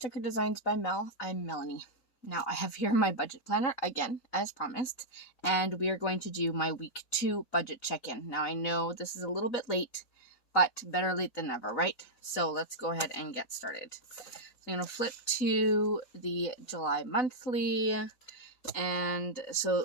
Sticker Designs by Mel. I'm Melanie. Now I have here my budget planner, again, as promised, and we are going to do my week 2 budget check-in. Now I know this is a little bit late, but better late than never, right? So let's go ahead and get started. So I'm going to flip to the July monthly, and so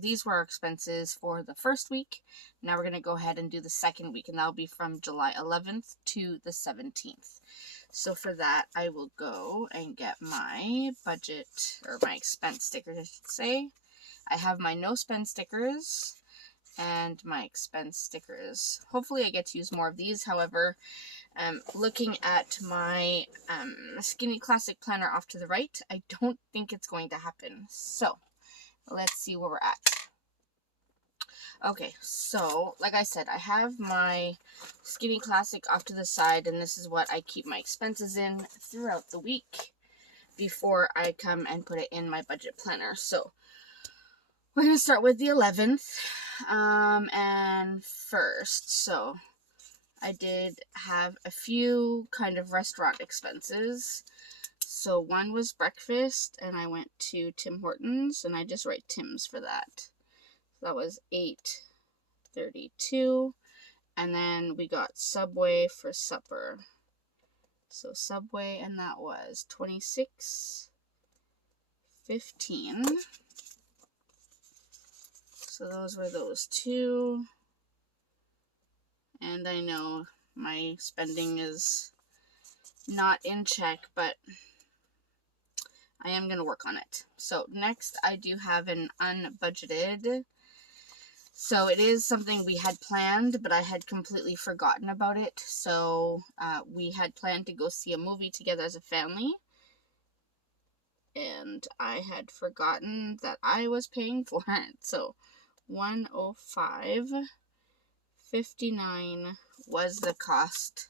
these were our expenses for the first week. Now we're going to go ahead and do the second week, and that'll be from July 11th to the 17th. So for that, I will go and get my budget, or my expense stickers, I should say. I have my no spend stickers and my expense stickers. Hopefully I get to use more of these. However, looking at my Skinny Classic planner off to the right, I don't think it's going to happen. So let's see where we're at. Okay, so like I said, I have my Skinny Classic off to the side, and this is what I keep my expenses in throughout the week before I come and put it in my budget planner. So we're going to start with the 11th and first. So I did have a few kind of restaurant expenses. So one was breakfast, and I went to Tim Hortons, and I just write Tim's for that. That was $8.32, and then we got Subway for supper. So Subway, and that was $26.15. So those were those two. And I know my spending is not in check, but I am going to work on it. So next, I do have an unbudgeted. So it is something we had planned, but I had completely forgotten about it. So we had planned to go see a movie together as a family, and I had forgotten that I was paying for it. So $105.59 was the cost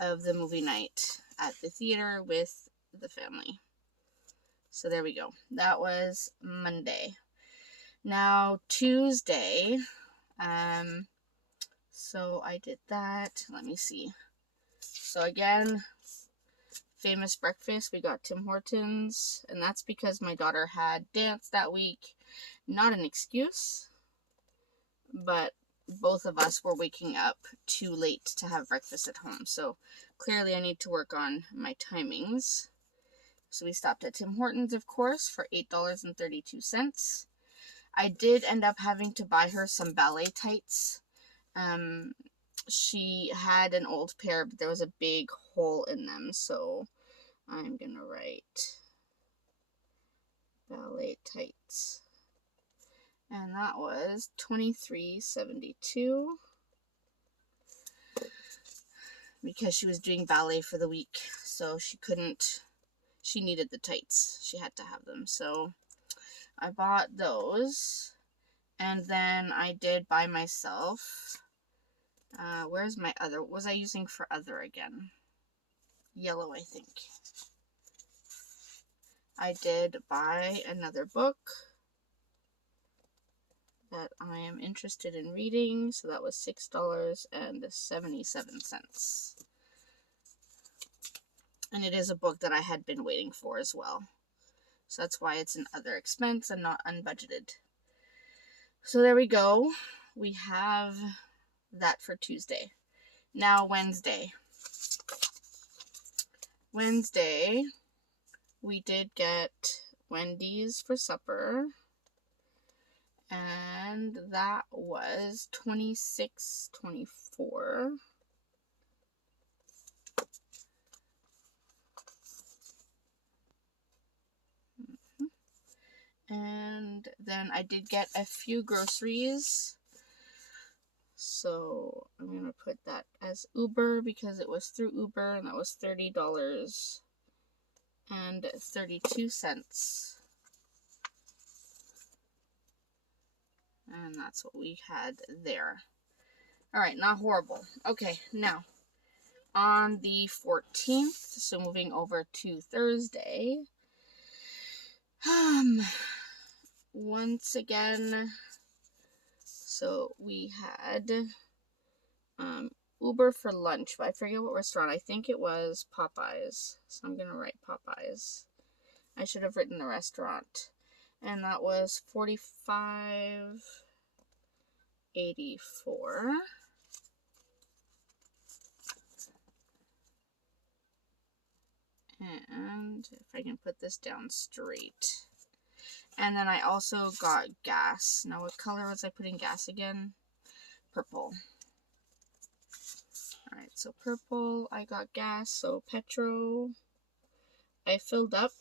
of the movie night at the theater with the family. So there we go. That was Monday. Now Tuesday, so I did that. Let me see. So again, famous breakfast. We got Tim Hortons, and that's because my daughter had dance that week. Not an excuse, but both of us were waking up too late to have breakfast at home. So clearly I need to work on my timings. So we stopped at Tim Hortons, of course, for $8.32. I did end up having to buy her some ballet tights. She had an old pair, but there was a big hole in them, so I'm gonna write ballet tights. And that was $23.72 because she was doing ballet for the week, so she needed the tights. She had to have them, so I bought those. And then I did buy myself, where's my other, what was I using for other again? Yellow, I think. I did buy another book that I am interested in reading, so that was $6.77. And it is a book that I had been waiting for as well. So that's why it's an other expense and not unbudgeted. So there we go. We have that for Tuesday. Now Wednesday. Wednesday, we did get Wendy's for supper, and that was $26.24. And then I did get a few groceries. So I'm going to put that as Uber because it was through Uber, and that was $30.32. And that's what we had there. Alright, not horrible. Okay, now on the 14th, so moving over to Thursday, once again, so we had Uber for lunch, but I forget what restaurant. I think it was Popeyes. So I'm going to write Popeyes. I should have written the restaurant. And that was $45.84. And if I can put this down straight. And then I also got gas. Now what color was I putting gas again? Purple. Alright, so purple, I got gas, so Petro. I filled up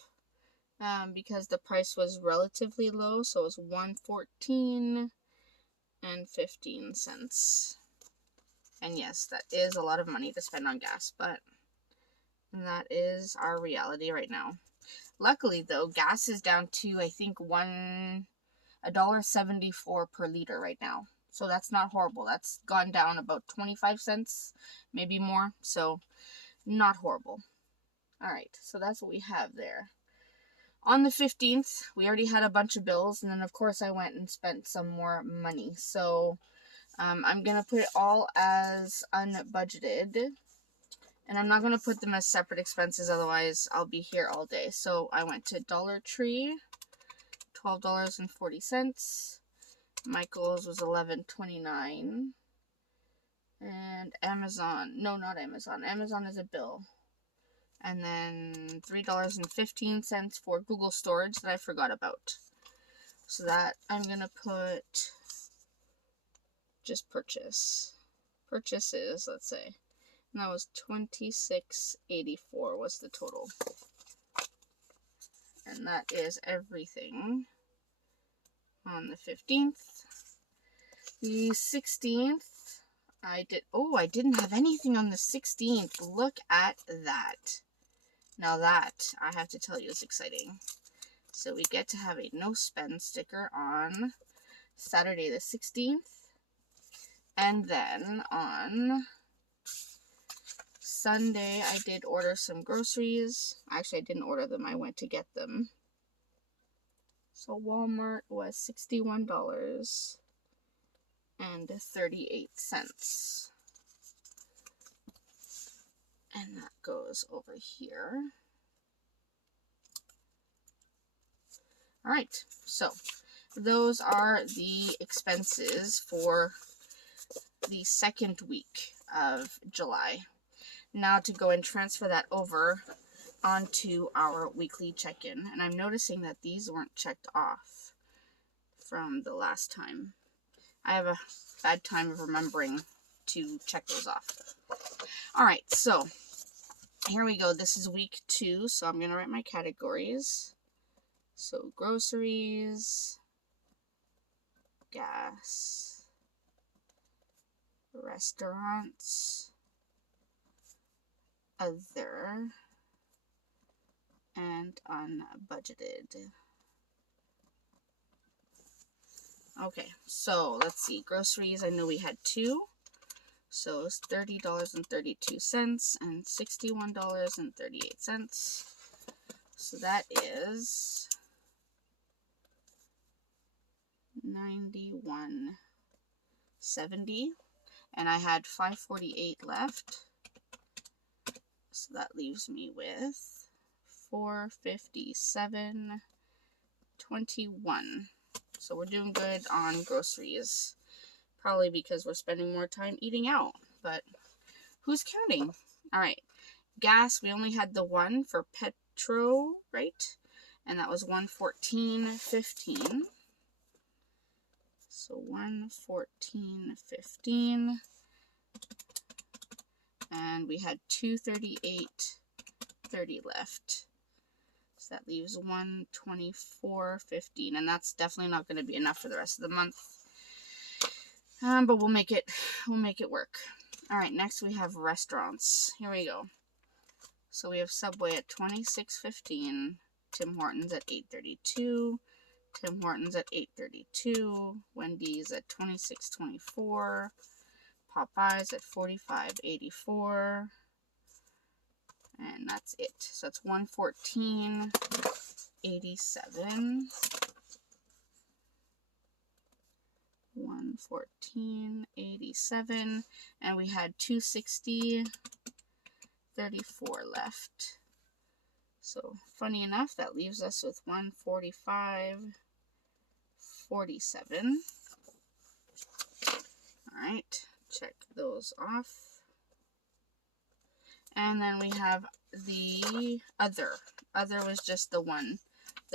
because the price was relatively low, so it was $1.14.15. And yes, that is a lot of money to spend on gas, but that is our reality right now. Luckily, though, gas is down to, I think, $1.74 per liter right now. So that's not horrible. That's gone down about 25 cents, maybe more. So not horrible. All right, so that's what we have there. On the 15th, we already had a bunch of bills, and then, of course, I went and spent some more money. So I'm going to put it all as unbudgeted. And I'm not going to put them as separate expenses, otherwise I'll be here all day. So I went to Dollar Tree, $12.40. Michael's was $11.29. And Amazon, no, not Amazon. Amazon is a bill. And then $3.15 for Google storage that I forgot about. So that I'm going to put just purchases, let's say. And that was $26.84 was the total. And that is everything on the 15th. The 16th, I didn't have anything on the 16th. Look at that. Now that, I have to tell you, is exciting. So we get to have a no spend sticker on Saturday the 16th. And then on Sunday, I did order some groceries. Actually, I didn't order them. I went to get them. So Walmart was $61.38. And that goes over here. All right, so those are the expenses for the second week of July. Now to go and transfer that over onto our weekly check-in. And I'm noticing that these weren't checked off from the last time. I have a bad time of remembering to check those off. Alright, so here we go. This is week 2, so I'm going to write my categories. So groceries, gas, restaurants, other, and unbudgeted. Okay, so let's see. Groceries, I know we had 2. So it's $30.32 and $61.38. So that is $91.70. And I had $5.48 left. So that leaves me with $457.21. So we're doing good on groceries. Probably because we're spending more time eating out. But who's counting? Alright. Gas, we only had the one for Petro, right? And that was $1.14.15. So $1.14.15. And we had $2.38.30 left. So that leaves $1.24.15. And that's definitely not going to be enough for the rest of the month. But we'll make it work. Alright, next we have restaurants. Here we go. So we have Subway at $26.15, Tim Hortons at $8.32, Tim Hortons at $8.32, Wendy's at $26.24, Popeyes at $45.84, and that's it. So it's $114.87. 114.87, and we had 260.34 left. So funny enough, that leaves us with 145.47. All right, check those off. And then we have the other. Other was just the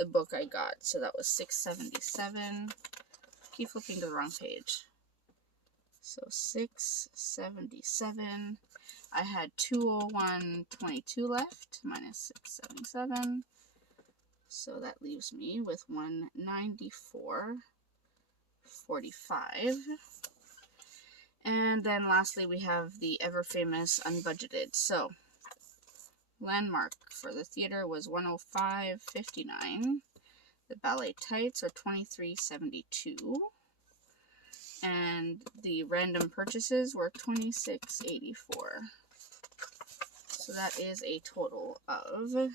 book I got. So that was $677. Keep flipping to the wrong page. So $677. I had $201.22 left, minus $677. So that leaves me with $194.45. And then lastly, we have the ever famous unbudgeted. So landmark for the theater was $105.59. The ballet tights are $23.72. And the random purchases were $26.84. So that is a total of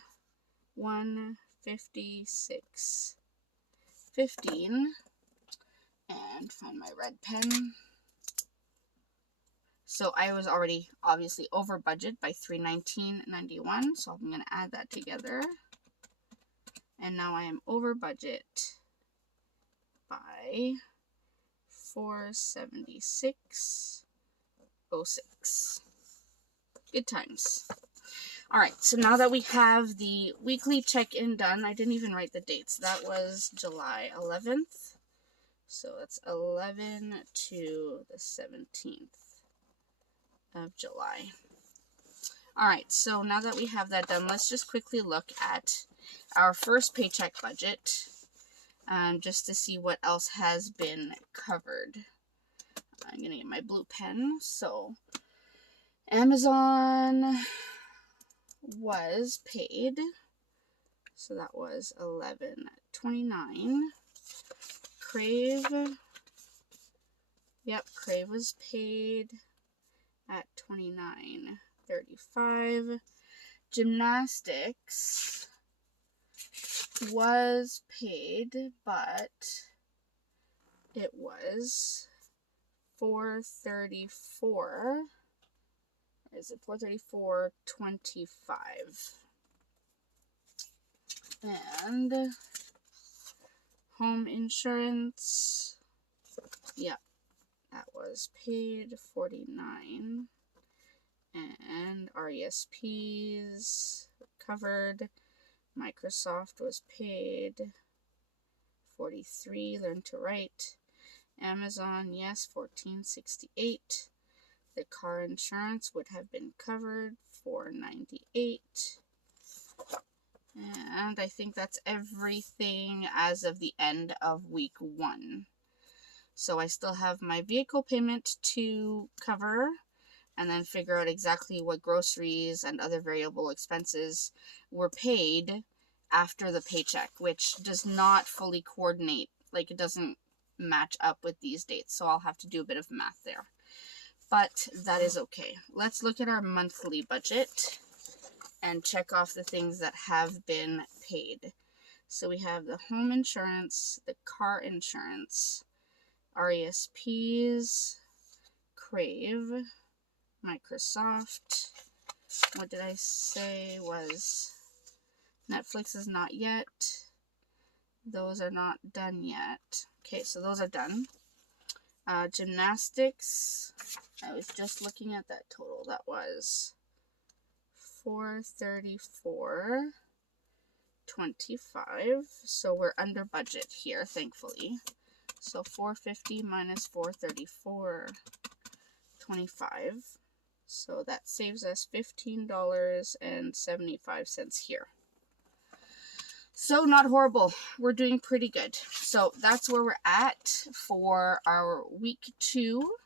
$156.15. And find my red pen. So I was already obviously over budget by $319.91. So I'm going to add that together. And now I am over budget by $476.06. Good times. All right, so now that we have the weekly check-in done, I didn't even write the dates. That was July 11th. So it's 11 to the 17th of July. All right, so now that we have that done, let's just quickly look at our first paycheck budget, just to see what else has been covered. I'm going to get my blue pen. So Amazon was paid. So that was $11.29. Crave. Yep, Crave was paid at $29.35. Gymnastics was paid, but it was $434. Is it $434.25? And home insurance, yep, that was paid $49. And RESPs covered. Microsoft was paid $43. Learn to Write. Amazon, yes, $14.68. The car insurance would have been covered, $4.98. And I think that's everything as of the end of week 1. So I still have my vehicle payment to cover, and then figure out exactly what groceries and other variable expenses were paid after the paycheck, which does not fully coordinate. Like, it doesn't match up with these dates, so I'll have to do a bit of math there. But that is okay. Let's look at our monthly budget and check off the things that have been paid. So we have the home insurance, the car insurance, RESPs, Crave, Microsoft. What did I say was Netflix is not yet. Those are not done yet. Okay, so those are done. Gymnastics, I was just looking at that total. That was $434.25. So we're under budget here, thankfully. So $450 minus $434.25. So that saves us $15.75 here. So not horrible. We're doing pretty good. So that's where we're at for our week 2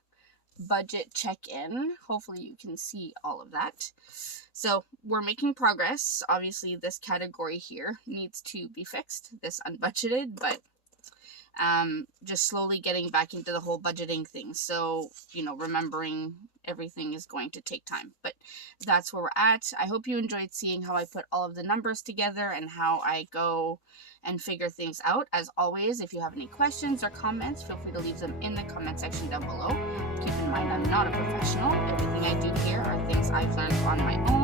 budget check-in. Hopefully you can see all of that. So we're making progress. Obviously this category here needs to be fixed, this unbudgeted, but just slowly getting back into the whole budgeting thing. So, remembering everything is going to take time, but that's where we're at. I hope you enjoyed seeing how I put all of the numbers together and how I go and figure things out. As always, if you have any questions or comments, feel free to leave them in the comment section down below. Keep in mind, I'm not a professional. Everything I do here are things I've learned on my own